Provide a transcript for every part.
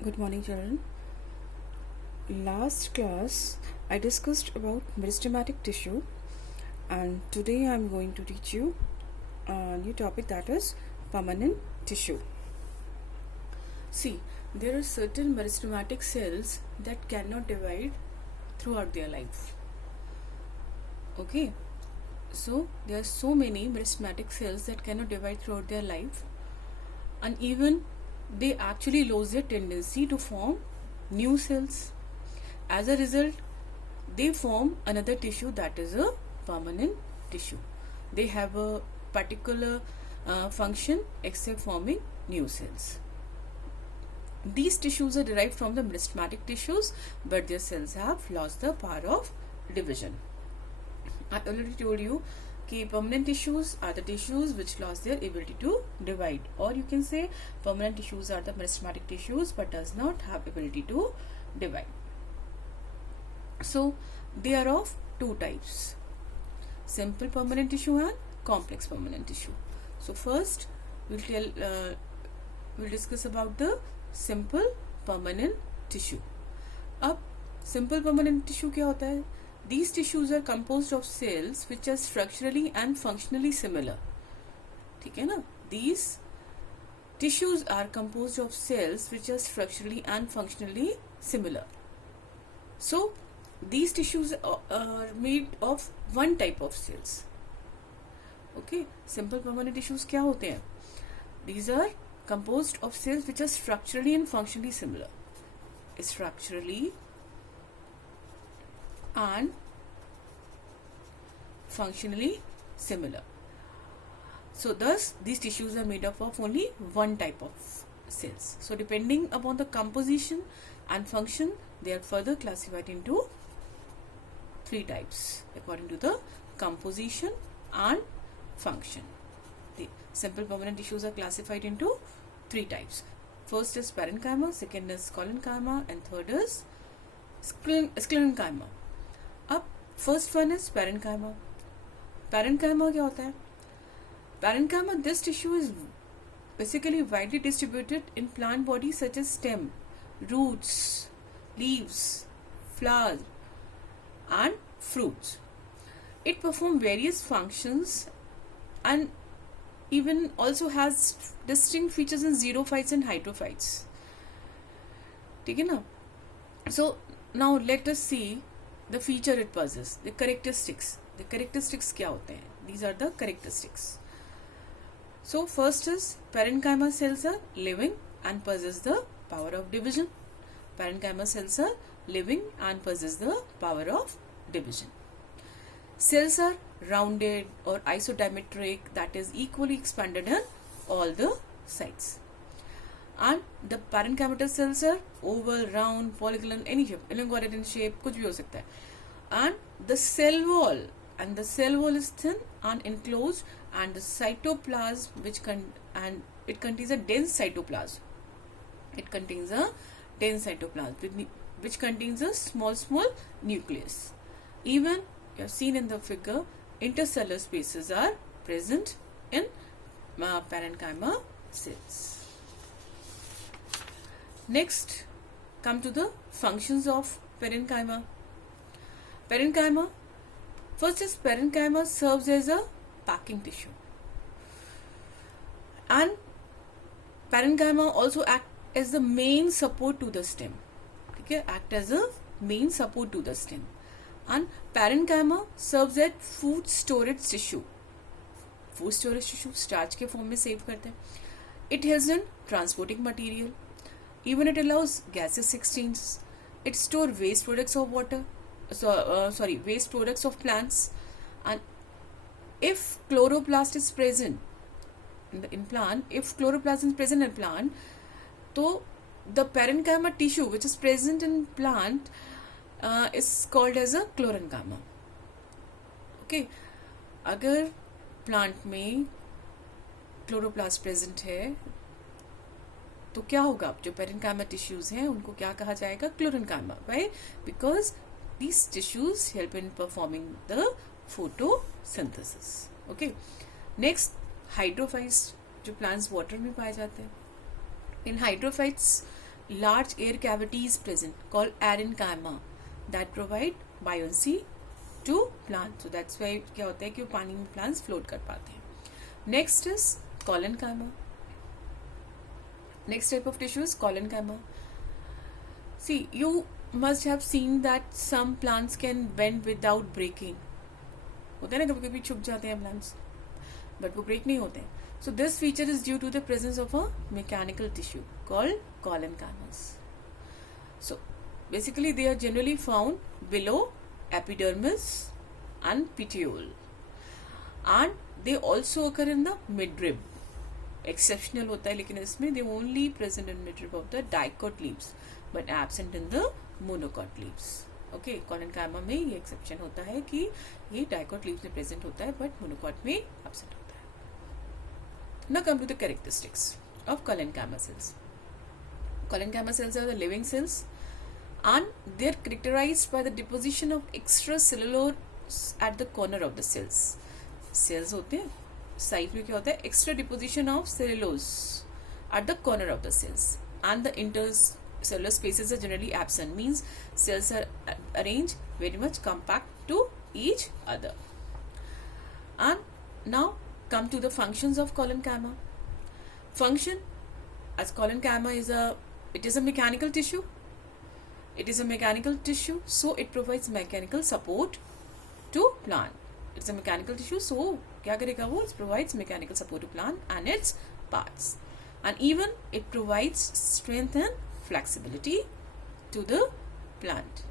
Good morning, children. Last class, I discussed about meristematic tissue, and today I'm going to teach you a new topic, that is permanent tissue. See, there are certain meristematic cells that cannot divide throughout their life. Okay, so there are so many meristematic cells that cannot divide throughout their life, and even they actually lose their tendency to form new cells. As a result, they form another tissue, that is a permanent tissue. They have a particular function except forming new cells. These tissues are derived from the meristematic tissues, but their cells have lost the power of division. I already told you that permanent tissues are the tissues which lost their ability to divide, or you can say permanent tissues are the meristematic tissues but does not have ability to divide. So they are of two types: simple permanent tissue and complex permanent tissue. So first we'll discuss about the simple permanent tissue. अब simple permanent tissue क्या होता है? These tissues are composed of cells which are structurally and functionally similar. ठीक है ना? These tissues are composed of cells which are structurally and functionally similar. So these tissues are made of one type of cells. Okay, simple permanent tissues क्या होते हैं? These are composed of cells which are structurally and functionally similar. Structurally and functionally similar. So thus these tissues are made up of only one type of cells. So depending upon the composition and function, they are further classified into three types according to the composition and function. The simple permanent tissues are classified into three types. First is parenchyma, second is collenchyma, and third is sclerenchyma. अब first one is parenchyma. Parenchyma क्या होता है? Parenchyma, this tissue is basically widely distributed in plant bodies such as stem, roots, leaves, flowers, and fruits. It performs various functions and even also has distinct features in xerophytes and hydrophytes. ठीक है ना? So now let us see the feature it possesses, the characteristics. The characteristics क्या होते हैं? These are the characteristics. So first is parenchyma cells are living and possess the power of division. Parenchyma cells are living and possess the power of division. Cells are rounded or isodiametric, that is equally expanded in all the sides. And the parenchymatous cells are oval, round, polygonal, any shape, elongated in shape, कुछ भी हो सकता है. And the cell wall is thin and enclosed, and the cytoplasm it contains a dense cytoplasm. It contains a dense cytoplasm which contains a small nucleus. Even you have seen in the figure, intercellular spaces are present in parenchyma cells. Next, come to the functions of parenchyma. Parenchyma, first is parenchyma serves as a packing tissue, and parenchyma also act as the main support to the stem. Okay, act as a main support to the stem. And parenchyma serves as food storage tissue. Food storage tissue starch के form में save करते हैं. It helps in transporting material. Even it allows gaseous exchange. It stores waste products of water. Waste products of plants. And if chloroplast is present in plant, if chloroplasm is present in plant, so the parenchyma tissue which is present in plant is called as a chlorenchyma. Okay, अगर plant में chloroplast present है तो क्या होगा? जो parenchyma tissues हैं उनको क्या कहा जाएगा? Chlorenchyma. Why? Because these tissues help in performing the photosynthesis. Okay. Next, hydrophytes, जो plants water में पाए जाते हैं. In hydrophytes, large air cavities present called arenchyma that provide buoyancy to plant. So that's why क्या होता है कि वो पानी में plants float कर पाते हैं. Next is collenchyma. Next type of tissue is collenchyma. See, you must have seen that some plants can bend without breaking. होता है ना, कभी कभी छुप जाते हैं plants, but वो break नहीं होते हैं. So this feature is due to the presence of a mechanical tissue called collenchymas. So basically they are generally found below epidermis and petiole, and they also occur in the midrib. Exceptional होता है लेकिन इसमें they only present in midrib of the dicot leaves but absent in the monocot leaves. Okay, collenchyma में ये exception होता है कि ये dicot leaves में present होता है but monocot में absent होता है. Now come to the characteristics of collenchyma cells. Collenchyma cells are the living cells and they are characterized by the deposition of extracellular at the corner of the cells. Cells होते हैं, side में क्या होता है, extra deposition of cellulose at the corner of the cells, and the intercellular spaces are generally absent, means cells are arranged very much compact to each other. And now come to the functions of collenchyma. Function, as collenchyma is a mechanical tissue. It is a mechanical tissue, so it provides mechanical support to plant. It's a mechanical tissue, so क्या करेगा वो? It provides mechanical support to plant and its parts, and even it provides strength and flexibility to the plant.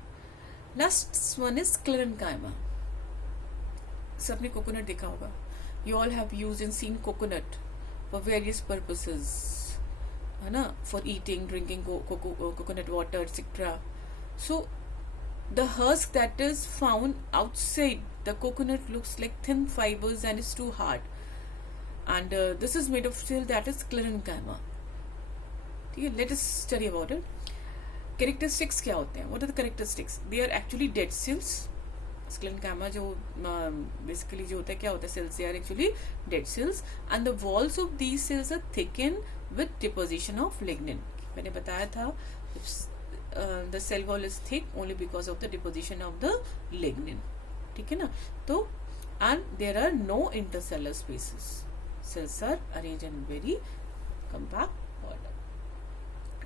Last one is sclerenchyma. सबने coconut देखा होगा. You all have used and seen coconut for various purposes, है ना, for eating, drinking coconut water, etc. So the husk that is found outside the coconut looks like thin fibers and is too hard, and this is made of cell that is sclerenchyma. Okay, let us study about it. Characteristics क्या होते हैं? What are the characteristics? They are actually dead cells. Sclerenchyma जो basically जो होता है, क्या होता है, cells, they are actually dead cells, and the walls of these cells are thickened with deposition of lignin. मैंने बताया था the cell wall is thick only because of the deposition of the lignin. ठीक है ना? तो and there are no intercellular spaces. Cells are arranged in very compact order.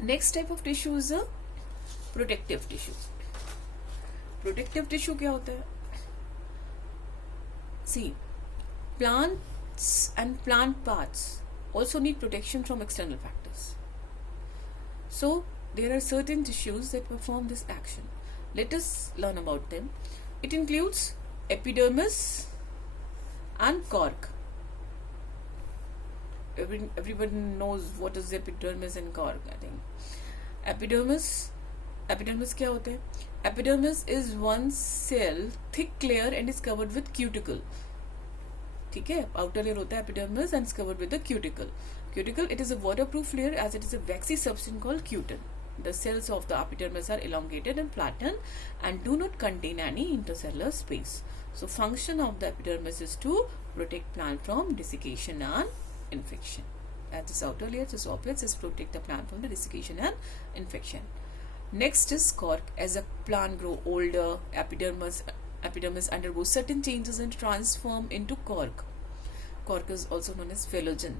Next type of tissue is a protective tissue. Protective tissue क्या होता है? See, plants and plant parts also need protection from external factors. So there are certain tissues that perform this action. Let us learn about them. It includes epidermis and cork. Everybody knows what is epidermis and cork, I think. Epidermis क्या होता है? Epidermis is one cell, thick layer, and is covered with cuticle. ठीक है, outer layer होता है epidermis and is covered with the cuticle. Cuticle, it is a waterproof layer as it is a waxy substance called cutin. The cells of the epidermis are elongated and flattened and do not contain any intercellular space. So function of the epidermis is to protect plant from desiccation and infection. As this outer layer, this obvious, is protect the plant from the desiccation and infection. Next is cork. As a plant grow older, epidermis undergoes certain changes and transform into cork. Cork is also known as phylogen.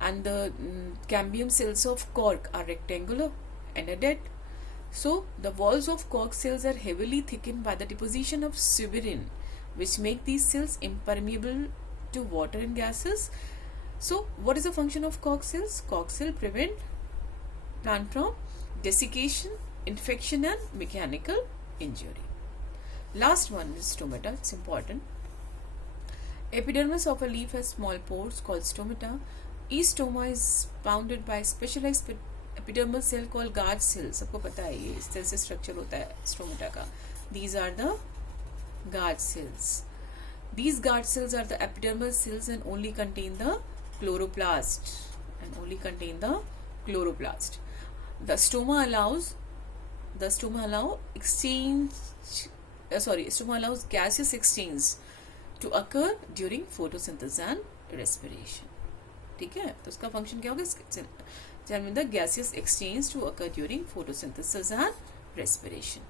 And the cambium cells of cork are rectangular and are dead. So the walls of cork cells are heavily thickened by the deposition of suberin, which make these cells impermeable to water and gases. So what is the function of cork cells? Cork cell prevent plant from desiccation, infection and mechanical injury. Last one is stomata. It's important. Epidermis of a leaf has small pores called stomata. Each stoma is bounded by specialized epidermal cell called guard cells. सबको पता है ये इस तरह से structure होता है stomata का. These are the guard cells. These guard cells are the epidermal cells and only contain the chloroplast. The stoma allows gaseous exchange to occur during photosynthesis and respiration. ठीक है, तो उसका फंक्शन क्या होगा? determine the gaseous exchange to occur during photosynthesis and respiration.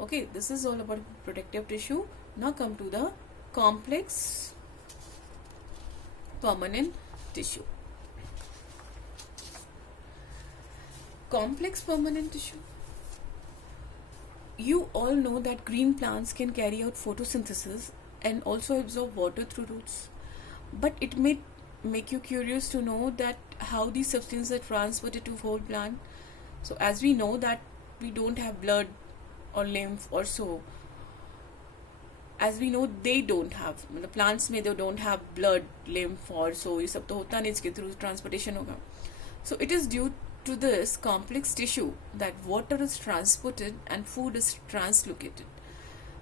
Okay, this is all about protective tissue. Now come to the complex permanent tissue. Complex permanent tissue. You all know that green plants can carry out photosynthesis and also absorb water through roots. But it may make you curious to know that how these substances are transported to whole plant. So as we know that we don't have blood or lymph or so, as we know they don't have, the plants में they don't have blood, lymph or so, ये सब तो होता नहीं, इसके through transportation होगा. So it is due to this complex tissue that water is transported and food is translocated.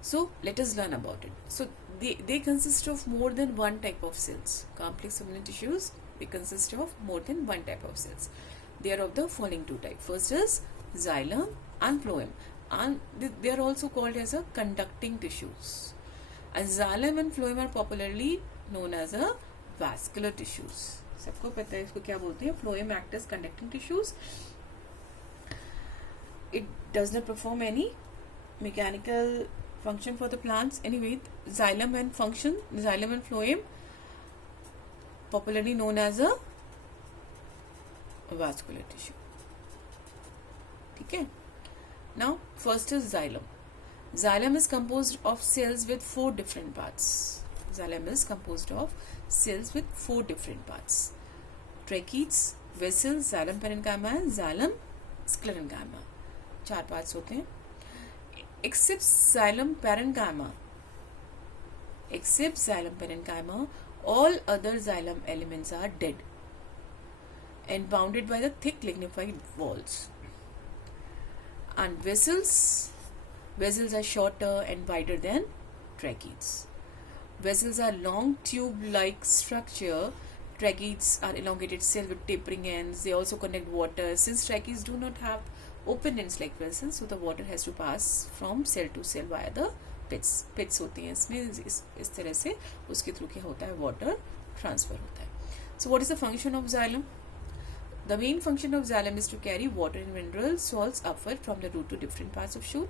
So let us learn about it. So they consist of more than one type of cells. Complex permanent tissues, they consist of more than one type of cells. They are of the following two types. First is xylem and phloem, and they are also called as a conducting tissues. And xylem and phloem are popularly known as a vascular tissues. सबको पता है इसको क्या बोलते हैं? Phloem act as conducting tissues. It does not perform any mechanical function for the plants. Anyway, xylem and phloem, popularly known as a vascular tissue. Okay. Now, first is xylem. Xylem is composed of cells with four different parts. Xylem is composed of cells with four different parts: tracheids, vessels, xylem parenchyma and xylem sclerenchyma. चार parts होते हैं. Except xylem parenchyma, all other xylem elements are dead and bounded by the thick lignified walls. And vessels are shorter and wider than tracheids. Vessels are long tube-like structure. Tracheids are elongated cell with tapering ends. They also connect water. Since tracheids do not have open ends like vessels, so the water has to pass from cell to cell via the pits. Pits होती हैं इसमें, इस तरह से उसके through क्या होता है? Water transfer होता है. So what is the function of xylem? The main function of xylem is to carry water and mineral salts upward from the root to different parts of shoot.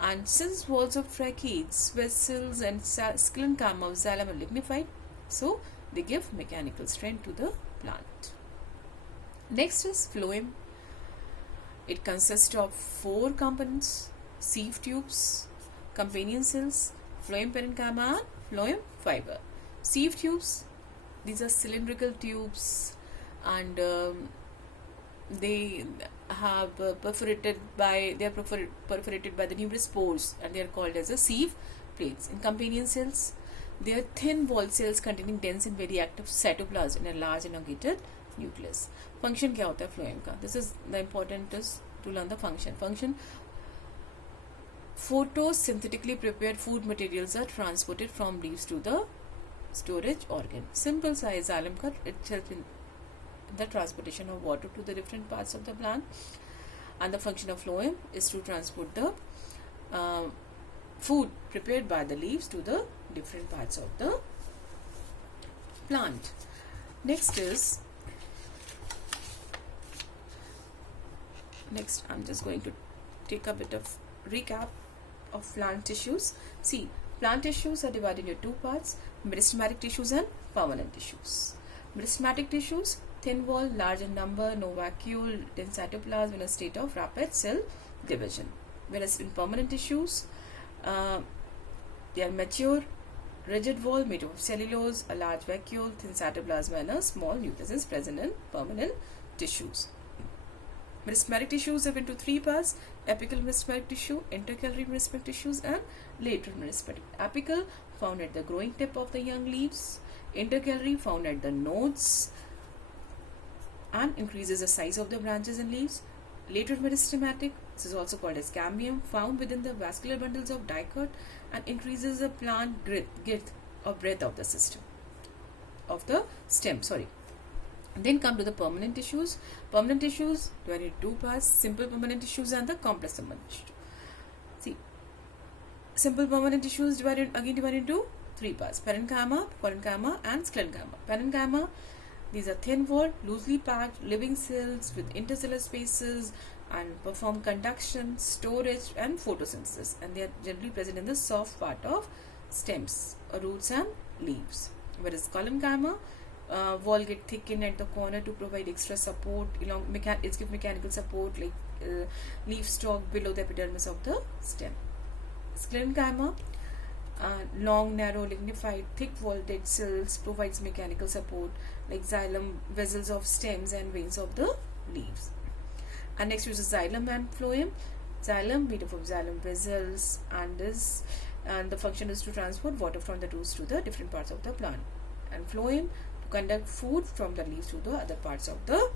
And since walls of tracheids, vessels and sclerenchyma of xylem are lignified, so they give mechanical strength to the plant. Next is phloem. It consists of four components: sieve tubes, companion cells, phloem parenchyma and phloem fiber. Sieve tubes, these are cylindrical tubes, and they have perforated by the numerous pores, and they are called as a sieve plates. In companion cells, they are thin walled cells containing dense and very active cytoplasm in a large elongated nucleus. Function क्या होता है phloem का? This is the important is to learn the function. Photosynthetically prepared food materials are transported from leaves to the storage organ. Simple size xylem का it helps in the transportation of water to the different parts of the plant, and the function of phloem is to transport the food prepared by the leaves to the different parts of the plant. Next, I'm just going to take a bit of recap of plant tissues. See, plant tissues are divided into two parts: meristematic tissues and permanent tissues. Meristematic tissues, thin wall, large in number, no vacuole, dense cytoplasm in a state of rapid cell division. Whereas in permanent tissues, they are mature, rigid wall made of cellulose, a large vacuole, thin cytoplasm and a small nucleus is present in permanent tissues. Meristematic tissues have into three parts: apical meristematic tissue, intercalary meristematic tissues and lateral meristematic. Apical, found at the growing tip of the young leaves. Intercalary, found at the nodes and increases the size of the branches and leaves. Lateral meristematic, this is also called as cambium, found within the vascular bundles of dicot and increases the plant girth or breadth of the stem. Then come to the permanent tissues. Permanent tissues divided into two parts: simple permanent tissues and the complex permanent tissue. See, simple permanent tissues divided into three parts: parenchyma and sclerenchyma. Parenchyma, These are thin-walled, loosely packed, living cells with intercellular spaces and perform conduction, storage, and photosynthesis. And they are generally present in the soft part of stems, roots, and leaves. Whereas column-gamma wall get thickened at the corner to provide extra support. It gives mechanical support like leaf stalk below the epidermis of the stem. Sclerenchyma, long, narrow, lignified, thick-walled dead cells provides mechanical support like xylem vessels of stems and veins of the leaves. And next is xylem and phloem. Xylem made up of xylem vessels, and the function is to transport water from the roots to the different parts of the plant. And phloem to conduct food from the leaves to the other parts of the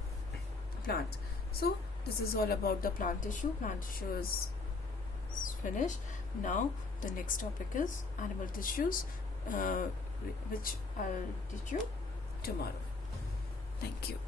plant. So this is all about the plant tissue. Plant tissue is finished. Now the next topic is animal tissues, which I'll teach you tomorrow. Thank you.